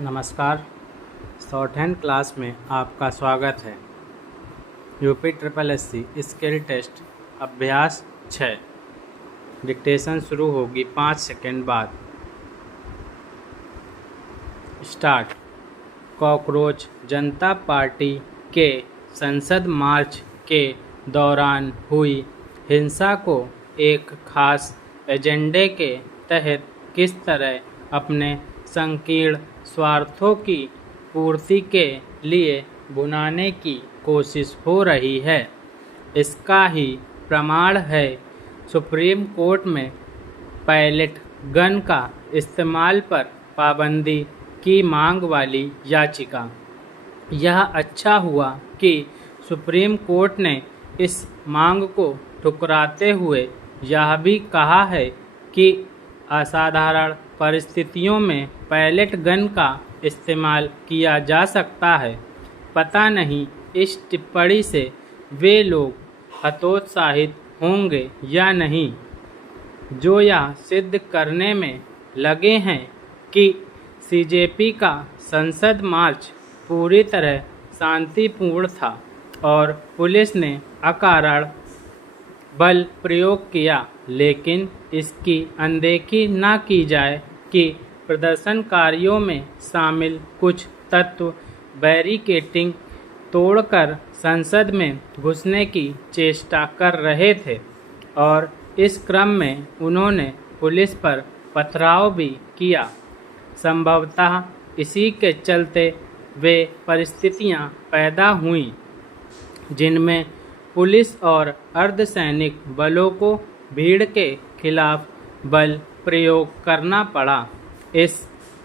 नमस्कार। Short hand class में आपका स्वागत है। UP triple SC skill test अभ्यास 6। डिक्टेशन शुरू होगी 5 सेकंड बाद। स्टार्ट। कॉकरोच जनता पार्टी के संसद मार्च के दौरान हुई हिंसा को एक खास एजेंडे के तहत किस तरह अपने संकीर्ण स्वार्थों की पूर्ति के लिए भुनाने की कोशिश हो रही है, इसका ही प्रमाण है सुप्रीम कोर्ट में पैलेट गन का इस्तेमाल पर पाबंदी की मांग वाली याचिका। यह अच्छा हुआ कि सुप्रीम कोर्ट ने इस मांग को ठुकराते हुए यह भी कहा है कि असाधारण परिस्थितियों में पैलेट गन का इस्तेमाल किया जा सकता है। पता नहीं इस टिप्पणी से वे लोग हतोत्साहित होंगे या नहीं जो यह सिद्ध करने में लगे हैं कि सीजेपी का संसद मार्च पूरी तरह शांतिपूर्ण था और पुलिस ने अकारण बल प्रयोग किया, लेकिन इसकी अनदेखी न की जाए कि प्रदर्शनकारियों में शामिल कुछ तत्व बैरिकेडिंग तोड़कर संसद में घुसने की चेष्टा कर रहे थे और इस क्रम में उन्होंने पुलिस पर पथराव भी किया। संभवतः इसी के चलते वे परिस्थितियां पैदा हुईं जिनमें पुलिस और अर्धसैनिक बलों को भीड़ के खिलाफ बल प्रयोग करना पड़ा। इस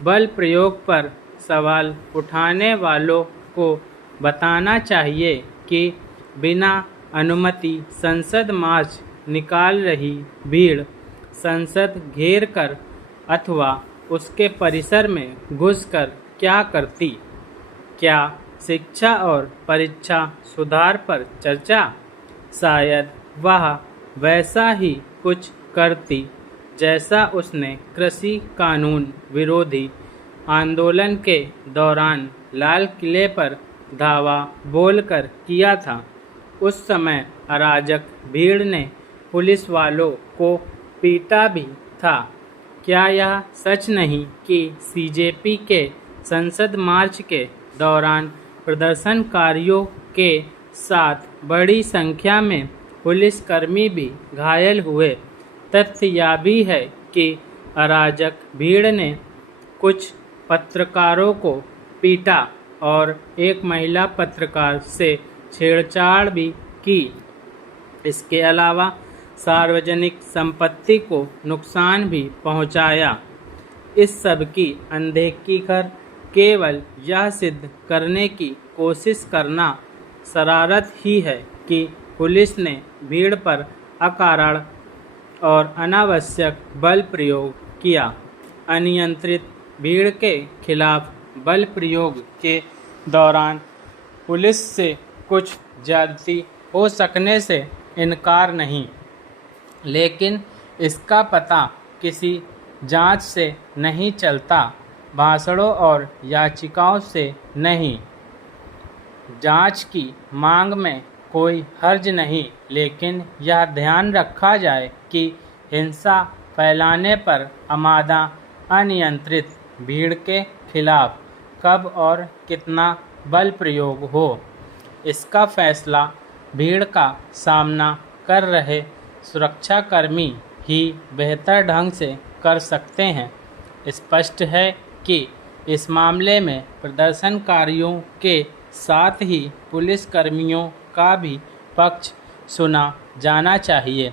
बल प्रयोग पर सवाल उठाने वालों को बताना चाहिए कि बिना अनुमति संसद मार्च निकाल रही भीड़ संसद घेर कर अथवा उसके परिसर में घुसकर क्या करती? क्या शिक्षा और परीक्षा सुधार पर चर्चा? शायद वह वैसा ही कुछ करती जैसा उसने कृषि कानून विरोधी आंदोलन के दौरान लाल किले पर धावा बोलकर किया था। उस समय अराजक भीड़ ने पुलिस वालों को पीटा भी था। क्या यह सच नहीं कि सीजेपी के संसद मार्च के दौरान प्रदर्शनकारियों के साथ बड़ी संख्या में पुलिसकर्मी भी घायल हुए? तथ्य यह भी है कि अराजक भीड़ ने कुछ पत्रकारों को पीटा और एक महिला पत्रकार से छेड़छाड़ भी की। इसके अलावा सार्वजनिक संपत्ति को नुकसान भी पहुंचाया। इस सब की अनदेखी कर केवल यह सिद्ध करने की कोशिश करना शरारत ही है कि पुलिस ने भीड़ पर अकारण और अनावश्यक बल प्रयोग किया। अनियंत्रित भीड़ के खिलाफ बल प्रयोग के दौरान पुलिस से कुछ ज्यादती हो सकने से इनकार नहीं, लेकिन इसका पता किसी जांच से नहीं चलता, भाषणों और याचिकाओं से नहीं। जांच की मांग में कोई हर्ज नहीं, लेकिन यह ध्यान रखा जाए कि हिंसा फैलाने पर आमादा अनियंत्रित भीड़ के खिलाफ कब और कितना बल प्रयोग हो, इसका फैसला भीड़ का सामना कर रहे सुरक्षाकर्मी ही बेहतर ढंग से कर सकते हैं। स्पष्ट है कि इस मामले में प्रदर्शनकारियों के साथ ही पुलिसकर्मियों का भी पक्ष सुना जाना चाहिए।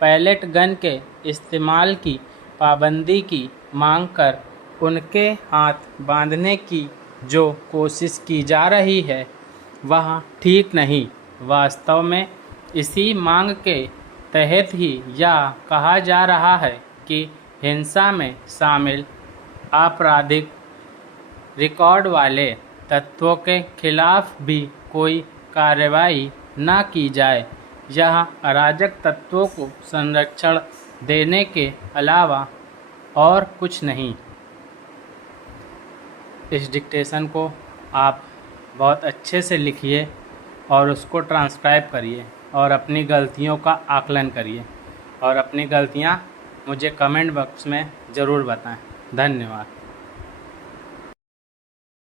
पैलेट गन के इस्तेमाल की पाबंदी की मांग कर उनके हाथ बांधने की जो कोशिश की जा रही है वह ठीक नहीं। वास्तव में इसी मांग के तहत ही यह कहा जा रहा है कि हिंसा में शामिल आपराधिक रिकॉर्ड वाले तत्वों के खिलाफ भी कोई कार्रवाई न की जाए। यह अराजक तत्वों को संरक्षण देने के अलावा और कुछ नहीं। इस डिक्टेशन को आप बहुत अच्छे से लिखिए और उसको ट्रांसक्राइब करिए और अपनी गलतियों का आकलन करिए और अपनी गलतियाँ मुझे कमेंट बॉक्स में ज़रूर बताएं। धन्यवाद।